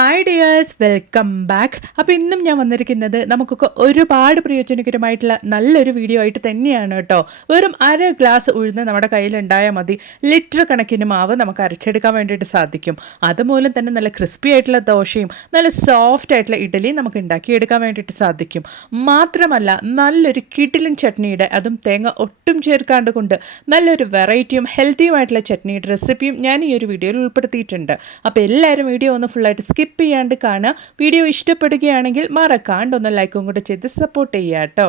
Hi dears welcome back അപ്പോൾ ഇന്നും ഞാൻ വന്നിരിക്കുന്നത് നമുക്കൊക്കെ ഒരുപാട് പ്രയോജനകരമായിട്ടുള്ള നല്ലൊരു വീഡിയോ ആയിട്ട് തന്നെയാണ് കേട്ടോ. വെറും അര ഗ്ലാസ് ഉഴുന്ന് നമ്മുടെ കയ്യിലുണ്ടായാൽ മതി. ലിറ്റർ കണക്കിന് മാവ് നമുക്ക് അരച്ചെടുക്കാൻ വേണ്ടിയിട്ട് സാധിക്കും. അതുമൂലം തന്നെ നല്ല ക്രിസ്പി ആയിട്ടുള്ള ദോശയും നല്ല സോഫ്റ്റ് ആയിട്ടുള്ള ഇഡലിയും നമുക്ക് ഉണ്ടാക്കിയെടുക്കാൻ വേണ്ടിയിട്ട് സാധിക്കും. മാത്രമല്ല നല്ലൊരു കിടിലൻ ചട്നിയുടെ അതും തേങ്ങ ഒട്ടും ചേർക്കാണ്ട് കൊണ്ട് നല്ലൊരു വെറൈറ്റിയും ഹെൽത്തിയുമായിട്ടുള്ള ചട്നിയുടെ റെസിപ്പിയും ഞാൻ ഈ ഒരു വീഡിയോയിൽ ഉൾപ്പെടുത്തിയിട്ടുണ്ട്. അപ്പോൾ എല്ലാവരും വീഡിയോ ഒന്ന് ഫുള്ളായിട്ട് സ്കിപ്പ് ചെയ്യാണ്ട് കാണുക. വീഡിയോ ഇഷ്ടപ്പെടുകയാണെങ്കിൽ മറക്കാണ്ട് ഒന്ന് ലൈക്കും കൂടെ ചെയ്ത് സപ്പോർട്ട് ചെയ്യാട്ടോ കേട്ടോ.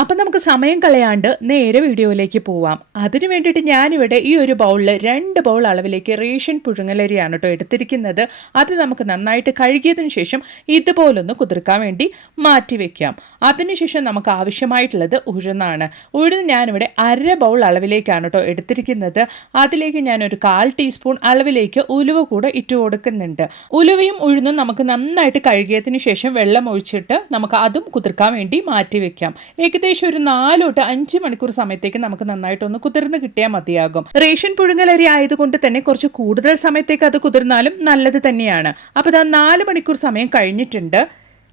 അപ്പം നമുക്ക് സമയം കളയാണ്ട് നേരെ വീഡിയോയിലേക്ക് പോവാം. അതിന് വേണ്ടിയിട്ട് ഞാനിവിടെ ഈ ഒരു ബൗളിൽ രണ്ട് ബൗൾ അളവിലേക്ക് റേഷൻ പുഴുങ്ങലരിയാണ് കേട്ടോ എടുത്തിരിക്കുന്നത്. അത് നമുക്ക് നന്നായിട്ട് കഴുകിയതിന് ശേഷം ഇതുപോലൊന്ന് കുതിർക്കാൻ വേണ്ടി മാറ്റി വെക്കാം. അതിനുശേഷം നമുക്ക് ആവശ്യമായിട്ടുള്ളത് ഉഴുന്നാണ്. ഉഴുന്ന് ഞാനിവിടെ അര ബൗൾ അളവിലേക്കാണ് കേട്ടോ എടുത്തിരിക്കുന്നത്. അതിലേക്ക് ഞാനൊരു കാൽ ടീസ്പൂൺ അളവിലേക്ക് ഉലുവ കൂടെ ഇട്ട് കൊടുക്കുന്നുണ്ട്. ഉലുവയും ഉഴുന്നും നമുക്ക് നന്നായിട്ട് കഴുകിയതിന് ശേഷം വെള്ളം ഒഴിച്ചിട്ട് നമുക്ക് അതും കുതിർക്കാൻ വേണ്ടി മാറ്റി വെക്കാം. ഏകദേശം ഏകദേശം ഒരു നാലോ തൊട്ട് അഞ്ച് മണിക്കൂർ സമയത്തേക്ക് നമുക്ക് നന്നായിട്ടൊന്ന് കുതിർന്ന് കിട്ടിയാൽ മതിയാകും. റേഷൻ പുഴുങ്ങലരി ആയതുകൊണ്ട് തന്നെ കുറച്ച് കൂടുതൽ സമയത്തേക്ക് അത് കുതിർന്നാലും നല്ലത് തന്നെയാണ്. അപ്പോൾ ആ നാല് മണിക്കൂർ സമയം കഴിഞ്ഞിട്ടുണ്ട്.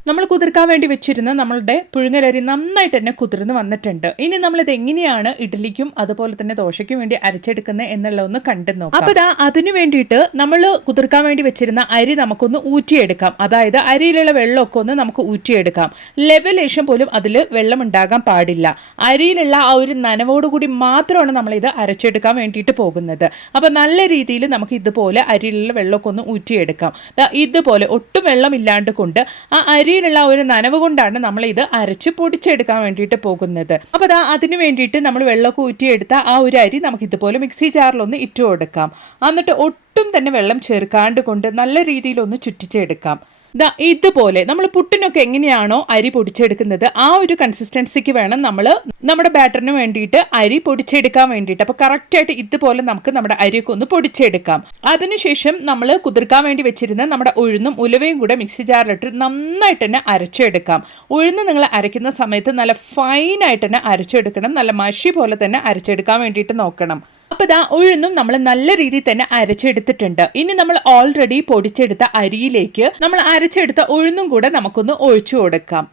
നമ്മൾ കുതിർക്കാൻ വേണ്ടി വെച്ചിരുന്ന നമ്മളുടെ പുഴുങ്ങലരി നന്നായിട്ട് തന്നെ കുതിർന്ന് വന്നിട്ടുണ്ട്. ഇനി നമ്മളിത് എങ്ങനെയാണ് ഇഡ്ഡലിക്കും അതുപോലെ തന്നെ ദോശയ്ക്കും വേണ്ടി അരച്ചെടുക്കുന്നത് എന്നുള്ള ഒന്ന് കണ്ടു നോക്കാം. അപ്പോൾ ഇതാ അതിനു വേണ്ടിയിട്ട് നമ്മൾ കുതിർക്കാൻ വേണ്ടി വെച്ചിരുന്ന അരി നമുക്കൊന്ന് ഊറ്റിയെടുക്കാം. അതായത് അരിയിലുള്ള വെള്ളമൊക്കെ ഒന്ന് നമുക്ക് ഊറ്റിയെടുക്കാം. ലെവലേഷൻ പോലും അതിൽ വെള്ളം ഉണ്ടാകാൻ പാടില്ല. അരിയിലുള്ള ആ ഒരു നനവോടുകൂടി മാത്രമാണ് നമ്മൾ ഇത് അരച്ചെടുക്കാൻ വേണ്ടിയിട്ട് പോകുന്നത്. അപ്പോൾ നല്ല രീതിയിൽ നമുക്ക് ഇതുപോലെ അരിയിലുള്ള വെള്ളമൊക്കെ ഒന്ന് ഊറ്റിയെടുക്കാം. ഇതുപോലെ ഒട്ടും വെള്ളം ഇല്ലാണ്ട് കൊണ്ട് ആ അരി അരിയിലുള്ള ഒരു നനവ് കൊണ്ടാണ് നമ്മൾ ഇത് അരച്ച് പൊടിച്ചെടുക്കാൻ വേണ്ടിയിട്ട് പോകുന്നത്. അപ്പോൾ അതാ അതിന് വേണ്ടിയിട്ട് നമ്മൾ വെള്ളമൊക്കെ ഊറ്റിയെടുത്ത ആ ഒരു അരി നമുക്ക് ഇതുപോലെ മിക്സി ജാറിലൊന്ന് ഇട്ട് കൊടുക്കാം എന്നിട്ട് ഒട്ടും തന്നെ വെള്ളം ചേർക്കാണ്ട് കൊണ്ട് നല്ല രീതിയിലൊന്ന് ചുറ്റിച്ചെടുക്കാം. ദാ ഇതുപോലെ നമ്മൾ പുട്ടിനൊക്കെ എങ്ങനെയാണോ അരി പൊടിച്ചെടുക്കുന്നത് ആ ഒരു കൺസിസ്റ്റൻസിക്ക് വേണം നമ്മൾ നമ്മുടെ ബാറ്ററിന് വേണ്ടിയിട്ട് അരി പൊടിച്ചെടുക്കാൻ വേണ്ടിയിട്ട്. അപ്പോൾ കറക്റ്റായിട്ട് ഇതുപോലെ നമുക്ക് നമ്മുടെ അരിയൊക്കെ ഒന്ന് പൊടിച്ചെടുക്കാം. അതിനുശേഷം നമ്മൾ കുതിർക്കാൻ വേണ്ടി വെച്ചിരുന്ന നമ്മുടെ ഉഴുന്നും ഉലവയും കൂടെ മിക്സി ജാറിലിട്ട് നന്നായിട്ട് തന്നെ അരച്ചെടുക്കാം. ഉഴുന്ന് നിങ്ങൾ അരയ്ക്കുന്ന സമയത്ത് നല്ല ഫൈനായിട്ട് തന്നെ അരച്ചെടുക്കണം. നല്ല മഷി പോലെ തന്നെ അരച്ചെടുക്കാൻ വേണ്ടിയിട്ട് നോക്കണം. അപ്പോൾ ഇതാ ഉഴുന്നും നമ്മൾ നല്ല രീതിയിൽ തന്നെ അരച്ചെടുത്തിട്ടുണ്ട്. ഇനി നമ്മൾ ഓൾറെഡി പൊടിച്ചെടുത്ത അരിയിലേക്ക് നമ്മൾ അരച്ചെടുത്ത ഉഴുന്നും കൂടെ നമുക്കൊന്ന് ഒഴിച്ചു കൊടുക്കാം.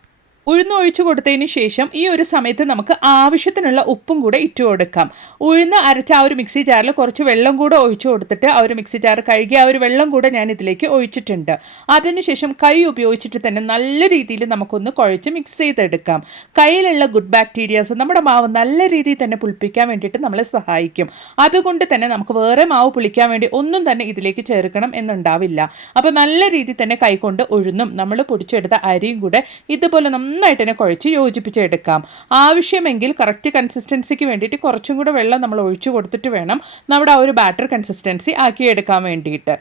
ഉഴുന്ന് ഒഴിച്ചു കൊടുത്തതിന് ശേഷം ഈ ഒരു സമയത്ത് നമുക്ക് ആവശ്യത്തിനുള്ള ഉപ്പും കൂടെ ഇട്ട് കൊടുക്കാം. ഉഴുന്ന് അരച്ച ആ ഒരു മിക്സി ജാറിൽ കുറച്ച് വെള്ളം കൂടെ ഒഴിച്ചു കൊടുത്തിട്ട് ആ ഒരു മിക്സി ജാർ കഴുകി ആ ഒരു വെള്ളം കൂടെ ഞാൻ ഇതിലേക്ക് ഒഴിച്ചിട്ടുണ്ട് അതിനുശേഷം കൈ ഉപയോഗിച്ചിട്ട് തന്നെ നല്ല രീതിയിൽ നമുക്കൊന്ന് കുഴച്ച് മിക്സ് ചെയ്തെടുക്കാം. കയ്യിലുള്ള ഗുഡ് ബാക്ടീരിയാസ് നമ്മുടെ മാവ് നല്ല രീതിയിൽ തന്നെ പുളിപ്പിക്കാൻ വേണ്ടിയിട്ട് നമ്മളെ സഹായിക്കും. അതുകൊണ്ട് തന്നെ നമുക്ക് വേറെ മാവ് പുളിക്കാൻ വേണ്ടി ഒന്നും തന്നെ ഇതിലേക്ക് ചേർക്കണം എന്നുണ്ടാവില്ല. അപ്പോൾ നല്ല രീതിയിൽ തന്നെ കൈകൊണ്ട് ഉഴുന്നും നമ്മൾ പൊടിച്ചെടുത്ത അരിയും കൂടെ ഇതുപോലെ നന്നായി നന്നായിട്ട് തന്നെ കുഴച്ച് യോജിപ്പിച്ചെടുക്കാം ആവശ്യമെങ്കിൽ കറക്റ്റ് കൺസിസ്റ്റൻസിക്ക് വേണ്ടിയിട്ട് കുറച്ചും കൂടെ വെള്ളം നമ്മൾ ഒഴിച്ചു കൊടുത്തിട്ട് വേണം നമ്മുടെ ആ ഒരു ബാറ്റർ കൺസിസ്റ്റൻസി ആക്കിയെടുക്കാൻ വേണ്ടിയിട്ട്.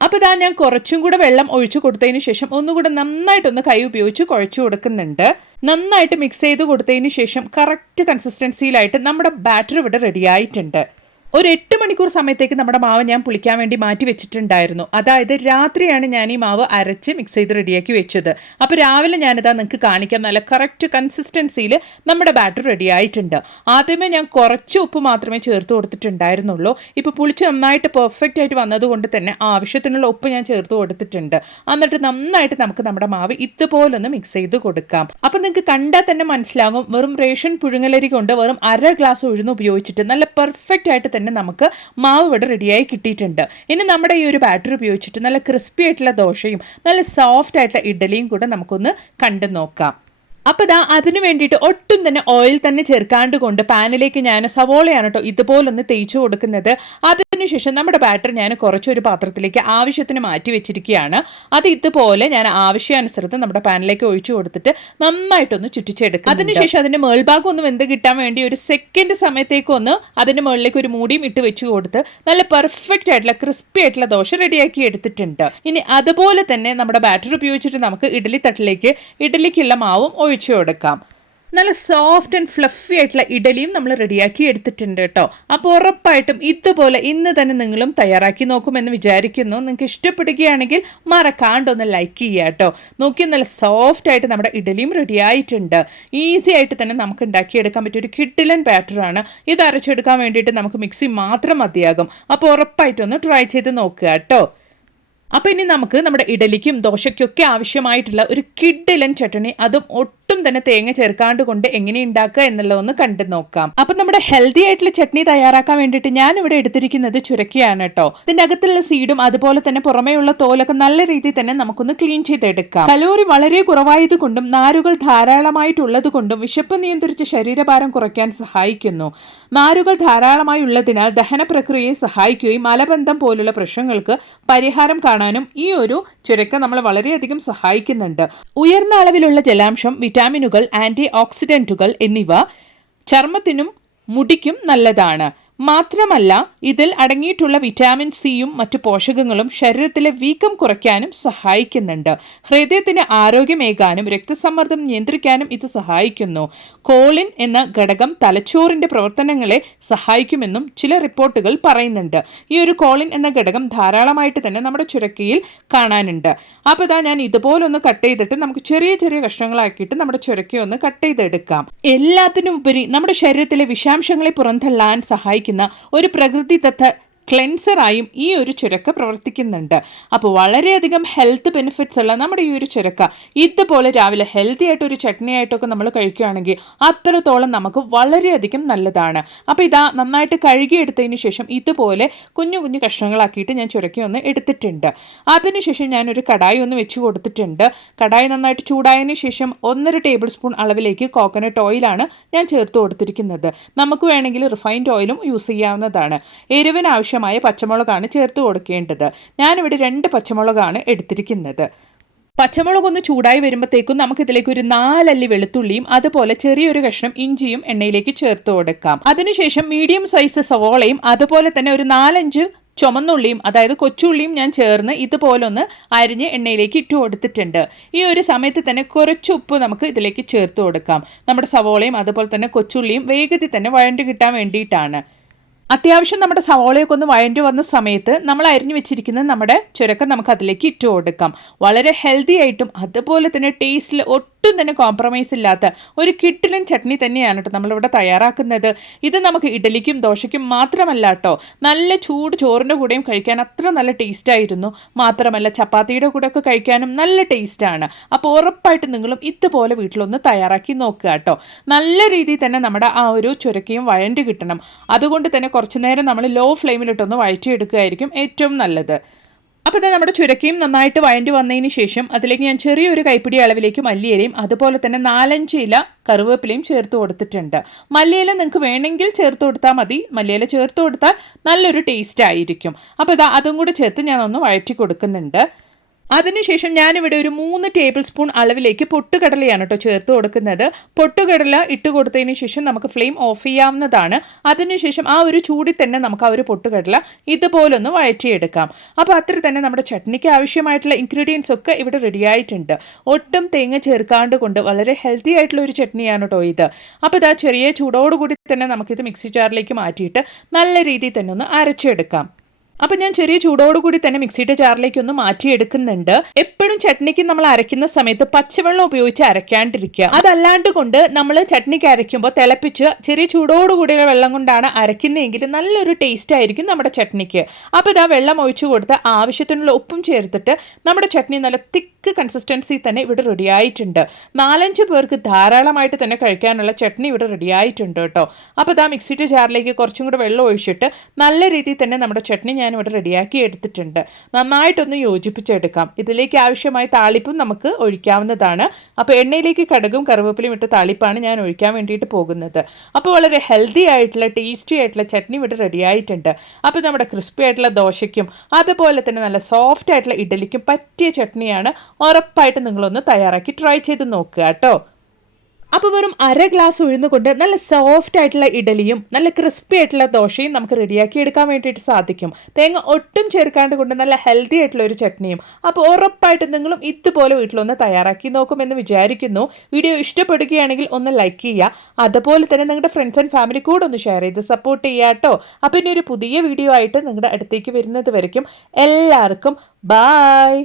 അപ്പോൾ ഇതാ ഞാൻ കുറച്ചും കൂടെ വെള്ളം ഒഴിച്ചു കൊടുത്തതിന് ശേഷം ഒന്നുകൂടെ നന്നായിട്ടൊന്ന് കൈ ഉപയോഗിച്ച് കുഴച്ചു കൊടുക്കുന്നുണ്ട്. നന്നായിട്ട് മിക്സ് ചെയ്ത് കൊടുത്തതിന് ശേഷം കറക്റ്റ് കൺസിസ്റ്റൻസിയിലായിട്ട് നമ്മുടെ ബാറ്റർ ഇവിടെ റെഡി ആയിട്ടുണ്ട്. ഒരു എട്ട് മണിക്കൂർ സമയത്തേക്ക് നമ്മുടെ മാവ് ഞാൻ പുളിക്കാൻ വേണ്ടി മാറ്റി വെച്ചിട്ടുണ്ടായിരുന്നു. അതായത് രാത്രിയാണ് ഞാൻ ഈ മാവ് അരച്ച് മിക്സ് ചെയ്ത് റെഡിയാക്കി വെച്ചത്. അപ്പോൾ രാവിലെ ഞാനിതാ നിങ്ങൾക്ക് കാണിക്കാം. നല്ല കറക്റ്റ് കൺസിസ്റ്റൻസിയിൽ നമ്മുടെ ബാറ്റർ റെഡി ആയിട്ടുണ്ട്. ആദ്യമേ ഞാൻ കുറച്ച് ഉപ്പ് മാത്രമേ ചേർത്ത് കൊടുത്തിട്ടുണ്ടായിരുന്നുള്ളൂ. ഇപ്പോൾ പുളിച്ച് നന്നായിട്ട് പെർഫെക്റ്റ് ആയിട്ട് വന്നതുകൊണ്ട് തന്നെ ആവശ്യത്തിനുള്ള ഉപ്പ് ഞാൻ ചേർത്ത് കൊടുത്തിട്ടുണ്ട്. എന്നിട്ട് നന്നായിട്ട് നമുക്ക് നമ്മുടെ മാവ് ഇതുപോലൊന്ന് മിക്സ് ചെയ്ത് കൊടുക്കാം. അപ്പോൾ നിങ്ങൾക്ക് കണ്ടാൽ തന്നെ മനസ്സിലാകും. വെറും റേഷൻ പുഴുങ്ങലരി കൊണ്ട് വെറും അര ഗ്ലാസ് ഉഴുന്ന് ഉപയോഗിച്ചിട്ട് നല്ല പെർഫെക്റ്റ് ആയിട്ട് തന്നെ നമുക്ക് മാവ് ഇവിടെ റെഡിയായി കിട്ടിയിട്ടുണ്ട്. ഇനി നമ്മുടെ ഈ ഒരു ബാറ്റർ ഉപയോഗിച്ചിട്ട് നല്ല ക്രിസ്പി ആയിട്ടുള്ള ദോശയും നല്ല സോഫ്റ്റ് ആയിട്ടുള്ള ഇഡലിയും കൂടെ നമുക്കൊന്ന് കണ്ടു നോക്കാം. അപ്പോൾ ദാ അതിന് വേണ്ടിയിട്ട് ഒട്ടും തന്നെ ഓയിൽ തന്നെ ചേർക്കാണ്ട് കൊണ്ട് പാനിലേക്ക് ഞാൻ സവോളയാണ് കേട്ടോ ഇതുപോലൊന്ന് തേച്ചു കൊടുക്കുന്നത്. അതിനുശേഷം നമ്മുടെ ബാറ്റർ ഞാൻ കുറച്ചൊരു പാത്രത്തിലേക്ക് ആവശ്യത്തിന് മാറ്റി വെച്ചിരിക്കുകയാണ്. അത് ഇതുപോലെ ഞാൻ ആവശ്യാനുസൃതം നമ്മുടെ പാനിലേക്ക് ഒഴിച്ചു കൊടുത്തിട്ട് നന്നായിട്ടൊന്ന് ചുറ്റിച്ചെടുക്കും അതിനുശേഷം അതിന്റെ മേൾഭാഗം ഒന്ന് വെന്ത് കിട്ടാൻ വേണ്ടി ഒരു സെക്കൻഡ് സമയത്തേക്ക് ഒന്ന് അതിന്റെ മുകളിലേക്ക് ഒരു മൂടിയും ഇട്ട് വെച്ച് കൊടുത്ത് നല്ല പെർഫെക്റ്റ് ആയിട്ടുള്ള ക്രിസ്പി ആയിട്ടുള്ള ദോശ റെഡിയാക്കി എടുത്തിട്ടുണ്ട്. ഇനി അതുപോലെ തന്നെ നമ്മുടെ ബാറ്റർ ഉപയോഗിച്ചിട്ട് നമുക്ക് ഇഡലി തട്ടിലേക്ക് ഇഡലിക്കുള്ള മാവും ഒഴിച്ചു കൊടുക്കാം. നല്ല സോഫ്റ്റ് ആൻഡ് ഫ്ലഫി ആയിട്ടുള്ള ഇഡലിയും നമ്മൾ റെഡിയാക്കി എടുത്തിട്ടുണ്ട് കേട്ടോ. അപ്പോൾ ഉറപ്പായിട്ടും ഇതുപോലെ ഇന്ന് തന്നെ നിങ്ങളും തയ്യാറാക്കി നോക്കുമെന്ന് വിചാരിക്കുന്നു. നിങ്ങൾക്ക് ഇഷ്ടപ്പെടുകയാണെങ്കിൽ മറക്കാണ്ടൊന്ന് ലൈക്ക് ചെയ്യുക കേട്ടോ. നോക്കി നല്ല സോഫ്റ്റ് ആയിട്ട് നമ്മുടെ ഇഡലിയും റെഡിയായിട്ടുണ്ട് ഈസി ആയിട്ട് തന്നെ നമുക്ക് ഉണ്ടാക്കിയെടുക്കാൻ പറ്റിയ ഒരു കിഡിലൻ ബാറ്ററാണ് ഇത് അരച്ചെടുക്കാൻ വേണ്ടിയിട്ട് നമുക്ക് മിക്സി മാത്രം മതിയാകും. അപ്പോൾ ഉറപ്പായിട്ടൊന്ന് ട്രൈ ചെയ്ത് നോക്കുക കേട്ടോ. അപ്പോൾ ഇനി നമുക്ക് നമ്മുടെ ഇഡലിക്കും ദോശയ്ക്കൊക്കെ ആവശ്യമായിട്ടുള്ള ഒരു കിഡിലൻ ചട്ടണി അതും ഒട്ടും തന്നെ തേങ്ങ ചേർക്കാണ്ട് കൊണ്ട് എങ്ങനെ ഉണ്ടാക്കുക എന്നുള്ളതൊന്ന് കണ്ടു നോക്കാം. അപ്പൊ നമ്മുടെ ഹെൽത്തി ആയിട്ടുള്ള ചട്നി തയ്യാറാക്കാൻ വേണ്ടിയിട്ട് ഞാൻ ഇവിടെ എടുത്തിരിക്കുന്നത് ചുരക്കിയാണ് കേട്ടോ ഇതിന്റെ അകത്തുള്ള സീഡും അതുപോലെ തന്നെ പുറമേയുള്ള തോലൊക്കെ നല്ല രീതിയിൽ തന്നെ നമുക്കൊന്ന് ക്ലീൻ ചെയ്തെടുക്കാം. കലോറി വളരെ കുറവായത് കൊണ്ടും നാരുകൾ ധാരാളമായിട്ടുള്ളത് കൊണ്ടും വിശപ്പ് നിയന്ത്രിച്ച് ശരീരഭാരം കുറയ്ക്കാൻ സഹായിക്കുന്നു. നാരുകൾ ധാരാളമായി ഉള്ളതിനാൽ ദഹന പ്രക്രിയയെ സഹായിക്കുകയും മലബന്ധം പോലുള്ള പ്രശ്നങ്ങൾക്ക് പരിഹാരം കാണാനും ഈ ഒരു ചുരക്ക നമ്മളെ വളരെയധികം സഹായിക്കുന്നുണ്ട്. ഉയർന്ന അളവിലുള്ള ജലാംശം വിറ്റാമിനുകൾ ആന്റി ഓക്സിഡന്റുകൾ എന്നിവ ചർമ്മത്തിനും മുടിക്കും നല്ലതാണ്. മാത്രമല്ല ഇതിൽ അടങ്ങിയിട്ടുള്ള വിറ്റാമിൻ സിയും മറ്റു പോഷകങ്ങളും ശരീരത്തിലെ വീക്കം കുറയ്ക്കാനും സഹായിക്കുന്നുണ്ട്. ഹൃദയത്തിന് ആരോഗ്യമേകാനും രക്തസമ്മർദ്ദം നിയന്ത്രിക്കാനും ഇത് സഹായിക്കുന്നു. കോളിൻ എന്ന ഘടകം തലച്ചോറിന്റെ പ്രവർത്തനങ്ങളെ സഹായിക്കുമെന്നും ചില റിപ്പോർട്ടുകൾ പറയുന്നുണ്ട്. ഈ ഒരു കോളിൻ എന്ന ഘടകം ധാരാളമായിട്ട് തന്നെ നമ്മുടെ ചുരക്കയിൽ കാണാനുണ്ട്. അപ്പോൾ ഇതാ ഞാൻ ഇതുപോലൊന്ന് കട്ട് ചെയ്തിട്ട് നമുക്ക് ചെറിയ ചെറിയ കഷ്ണങ്ങളാക്കിയിട്ട് നമ്മുടെ ചുരക്കയൊന്ന് കട്ട് ചെയ്തെടുക്കാം. എല്ലാത്തിനും ഉപരി നമ്മുടെ ശരീരത്തിലെ വിഷാംശങ്ങളെ പുറന്തള്ളാൻ സഹായിക്കും സഹായിക്കുന്ന ഒരു പ്രകൃതിദത്ത ക്ലെൻസറായും ഈ ഒരു ചുരക്ക പ്രവർത്തിക്കുന്നുണ്ട്. അപ്പോൾ വളരെയധികം ഹെൽത്ത് ബെനിഫിറ്റ്സ് ഉള്ള നമ്മുടെ ഈ ഒരു ചുരക്ക ഇതുപോലെ രാവിലെ ഹെൽത്തി ആയിട്ട് ഒരു ചട്നി ആയിട്ടൊക്കെ നമ്മൾ കഴിക്കുകയാണെങ്കിൽ അത്രത്തോളം നമുക്ക് വളരെയധികം നല്ലതാണ്. അപ്പോൾ ഇതാ നന്നായിട്ട് കഴുകിയെടുത്തതിന് ശേഷം ഇതുപോലെ കുഞ്ഞു കുഞ്ഞു കഷ്ണങ്ങളാക്കിയിട്ട് ഞാൻ ചുരക്കി ഒന്ന് എടുത്തിട്ടുണ്ട്. അതിനുശേഷം ഞാനൊരു കടായി ഒന്ന് വെച്ച് കൊടുത്തിട്ടുണ്ട്. കടായി നന്നായിട്ട് ചൂടായതിന് ശേഷം ഒന്നര ടേബിൾ സ്പൂൺ അളവിലേക്ക് കോക്കനട്ട് ഓയിലാണ് ഞാൻ ചേർത്ത് കൊടുത്തിരിക്കുന്നത്. നമുക്ക് വേണമെങ്കിൽ റിഫൈൻഡ് ഓയിലും യൂസ് ചെയ്യാവുന്നതാണ്. എരിവിന് ആവശ്യം ആവശ്യമായ പച്ചമുളകാണ് ചേർത്ത് കൊടുക്കേണ്ടത്. ഞാനിവിടെ രണ്ട് പച്ചമുളകാണ് എടുത്തിരിക്കുന്നത്. പച്ചമുളക് ഒന്ന് ചൂടായി വരുമ്പോഴത്തേക്കും നമുക്കിതിലേക്ക് ഒരു നാലല്ലി വെളുത്തുള്ളിയും അതുപോലെ ചെറിയൊരു കഷ്ണം ഇഞ്ചിയും എണ്ണയിലേക്ക് ചേർത്ത് കൊടുക്കാം. അതിനുശേഷം മീഡിയം സൈസ് സവോളയും അതുപോലെ തന്നെ ഒരു നാലഞ്ച് ചുമന്നുള്ളിയും അതായത് കൊച്ചുള്ളിയും ഞാൻ ചേർന്ന് ഇതുപോലൊന്ന് അരിഞ്ഞ് എണ്ണയിലേക്ക് ഇട്ട് കൊടുത്തിട്ടുണ്ട്. ഈ ഒരു സമയത്ത് തന്നെ കുറച്ച് ഉപ്പ് നമുക്ക് ഇതിലേക്ക് ചേർത്ത് കൊടുക്കാം. നമ്മുടെ സവോളയും അതുപോലെ തന്നെ കൊച്ചുള്ളിയും വേഗത്തിൽ തന്നെ വഴണ്ടി കിട്ടാൻ വേണ്ടിയിട്ടാണ്. അത്യാവശ്യം നമ്മുടെ സവോളയൊക്കെ ഒന്ന് വഴണ്ടി വന്ന സമയത്ത് നമ്മൾ അരിഞ്ഞു വെച്ചിരിക്കുന്ന നമ്മുടെ ചുരക്കം നമുക്ക് അതിലേക്ക് ഇട്ട് കൊടുക്കാം. വളരെ ഹെൽത്തി ആയിട്ടും അതുപോലെ തന്നെ ടേസ്റ്റിൽ ഒട്ടും തന്നെ കോംപ്രമൈസ് ഇല്ലാത്ത ഒരു കിട്ടിലും ചട്നി തന്നെയാണ് കേട്ടോ നമ്മളിവിടെ തയ്യാറാക്കുന്നത്. ഇത് നമുക്ക് ഇഡലിക്കും ദോശയ്ക്കും മാത്രമല്ല കേട്ടോ നല്ല ചൂട് ചോറിന്റെ കൂടെയും കഴിക്കാൻ അത്ര നല്ല ടേസ്റ്റ് ആയിരുന്നു. മാത്രമല്ല ചപ്പാത്തിയുടെ കൂടെ ഒക്കെ കഴിക്കാനും നല്ല ടേസ്റ്റാണ് അപ്പോൾ ഉറപ്പായിട്ട് നിങ്ങളും ഇതുപോലെ വീട്ടിലൊന്ന് തയ്യാറാക്കി നോക്കുക കേട്ടോ. നല്ല രീതിയിൽ തന്നെ നമ്മുടെ ആ ഒരു ചുരക്കയും വഴണ്ടി കിട്ടണം. അതുകൊണ്ട് തന്നെ കുറച്ച് നേരം നമ്മൾ ലോ ഫ്ലെയിമിലിട്ടൊന്ന് വഴറ്റിയെടുക്കുകയായിരിക്കും ഏറ്റവും നല്ലത്. അപ്പോൾ ഇത് നമ്മുടെ ചുരക്കയും നന്നായിട്ട് വഴണ്ടി വന്നതിന് ശേഷം അതിലേക്ക് ഞാൻ ചെറിയൊരു കൈപ്പിടി അളവിലേക്ക് മല്ലിയിലയും അതുപോലെ തന്നെ നാലഞ്ച് ഇല കറിവേപ്പിലയും ചേർത്ത് കൊടുത്തിട്ടുണ്ട്. മല്ലിയില നിങ്ങൾക്ക് വേണമെങ്കിൽ ചേർത്ത് കൊടുത്താൽ മതി. മല്ലിയില ചേർത്ത് കൊടുത്താൽ നല്ലൊരു ടേസ്റ്റ് ആയിരിക്കും. അപ്പോൾ ഇതാ അതും കൂടെ ചേർത്ത് ഞാനൊന്ന് വഴറ്റി കൊടുക്കുന്നുണ്ട്. അതിനുശേഷം ഞാനിവിടെ ഒരു മൂന്ന് ടേബിൾ സ്പൂൺ അളവിലേക്ക് പൊട്ടുകടലയാണ് കേട്ടോ ചേർത്ത് കൊടുക്കുന്നത്. പൊട്ടുകടല ഇട്ട് കൊടുത്തതിന് ശേഷം നമുക്ക് ഫ്ലെയിം ഓഫ് ചെയ്യാവുന്നതാണ്. അതിനുശേഷം ആ ഒരു ചൂടി തന്നെ നമുക്ക് ആ ഒരു പൊട്ടുകടല ഇതുപോലൊന്ന് വഴറ്റിയെടുക്കാം. അപ്പോൾ അത്ര തന്നെ നമ്മുടെ ചട്നിക്ക് ആവശ്യമായിട്ടുള്ള ഇൻഗ്രീഡിയൻസ് ഒക്കെ ഇവിടെ റെഡി ആയിട്ടുണ്ട്. ഒട്ടും തേങ്ങ ചേർക്കാണ്ട് കൊണ്ട് വളരെ ഹെൽത്തി ആയിട്ടുള്ള ഒരു ചട്നിയാണ് കേട്ടോ ഇത്. അപ്പോൾ ഇതാ ചെറിയ ചൂടോടുകൂടി തന്നെ നമുക്കിത് മിക്സി ജാറിലേക്ക് മാറ്റിയിട്ട് നല്ല രീതിയിൽ തന്നെ ഒന്ന് അരച്ചെടുക്കാം. അപ്പൊ ഞാൻ ചെറിയ ചൂടോടുകൂടി തന്നെ മിക്സിയുടെ ജാറിലേക്ക് ഒന്ന് മാറ്റിയെടുക്കുന്നുണ്ട്. എപ്പോഴും ചട്നിക്ക് നമ്മൾ അരയ്ക്കുന്ന സമയത്ത് പച്ചവെള്ളം ഉപയോഗിച്ച് അരയ്ക്കാണ്ടിരിക്കുക. അതല്ലാണ്ട് കൊണ്ട് നമ്മൾ ചട്നിക്ക് അരയ്ക്കുമ്പോൾ തിളപ്പിച്ച് ചെറിയ ചൂടോടുകൂടിയുള്ള വെള്ളം കൊണ്ടാണ് അരയ്ക്കുന്നതെങ്കിൽ നല്ലൊരു ടേസ്റ്റ് ആയിരിക്കും നമ്മുടെ ചട്നിക്ക്. അപ്പോൾ ഇതാ വെള്ളം ഒഴിച്ചു കൊടുത്ത് ആവശ്യത്തിനുള്ള ഉപ്പും ചേർത്തിട്ട് നമ്മുടെ ചട്നി നല്ല തിക്ക് കൺസിസ്റ്റൻസി തന്നെ ഇവിടെ റെഡി ആയിട്ടുണ്ട്. നാലഞ്ച് പേർക്ക് ധാരാളമായിട്ട് തന്നെ കഴിക്കാനുള്ള ചട്നി ഇവിടെ റെഡി ആയിട്ടുണ്ട് കേട്ടോ. അപ്പോൾ ഇതാ മിക്സിയുടെ ജാറിലേക്ക് കുറച്ചും കൂടെ വെള്ളം ഒഴിച്ചിട്ട് നല്ല രീതിയിൽ തന്നെ നമ്മുടെ ചട്നി ഞാൻ ഞാനിവിടെ റെഡിയാക്കി എടുത്തിട്ടുണ്ട്. നന്നായിട്ടൊന്ന് യോജിപ്പിച്ചെടുക്കാം. ഇതിലേക്ക് ആവശ്യമായ താളിപ്പും നമുക്ക് ഒഴിക്കാവുന്നതാണ്. അപ്പോൾ എണ്ണയിലേക്ക് കടുകും കറിവേപ്പിലും ഇട്ട് താളിപ്പാണ് ഞാൻ ഒഴിക്കാൻ വേണ്ടിയിട്ട് പോകുന്നത്. അപ്പോൾ വളരെ ഹെൽത്തി ആയിട്ടുള്ള ടേസ്റ്റി ആയിട്ടുള്ള ചട്നി ഇവിടെ റെഡി ആയിട്ടുണ്ട്. അപ്പോൾ നമ്മുടെ ക്രിസ്പി ആയിട്ടുള്ള ദോശയ്ക്കും അതുപോലെ തന്നെ നല്ല സോഫ്റ്റ് ആയിട്ടുള്ള ഇഡലിക്കും പറ്റിയ ചട്നിയാണ് ഉറപ്പായിട്ട് നിങ്ങളൊന്ന് തയ്യാറാക്കി ട്രൈ ചെയ്ത് നോക്കുക കേട്ടോ. അപ്പോൾ വെറും അര ഗ്ലാസ് ഉഴുന്നുകൊണ്ട് നല്ല സോഫ്റ്റ് ആയിട്ടുള്ള ഇഡലിയും നല്ല ക്രിസ്പി ആയിട്ടുള്ള ദോശയും നമുക്ക് റെഡിയാക്കി എടുക്കാൻ വേണ്ടിയിട്ട് സാധിക്കും. തേങ്ങ ഒട്ടും ചേർക്കാണ്ട് കൊണ്ട് നല്ല ഹെൽത്തി ആയിട്ടുള്ള ഒരു ചട്നിയും. അപ്പോൾ ഉറപ്പായിട്ടും നിങ്ങളും ഇതുപോലെ വീട്ടിലൊന്ന് തയ്യാറാക്കി നോക്കുമെന്ന് വിചാരിക്കുന്നു. വീഡിയോ ഇഷ്ടപ്പെടുകയാണെങ്കിൽ ഒന്ന് ലൈക്ക് ചെയ്യുക. അതുപോലെ തന്നെ നിങ്ങളുടെ ഫ്രണ്ട്സ് ആൻഡ് ഫാമിലി കൂടെ ഒന്ന് ഷെയർ ചെയ്ത് സപ്പോർട്ട് ചെയ്യുക കേട്ടോ. അപ്പോൾ ഇനി ഒരു പുതിയ വീഡിയോ ആയിട്ട് നിങ്ങളുടെ അടുത്തേക്ക് വരുന്നത് വരയ്ക്കും. എല്ലാവർക്കും ബായ്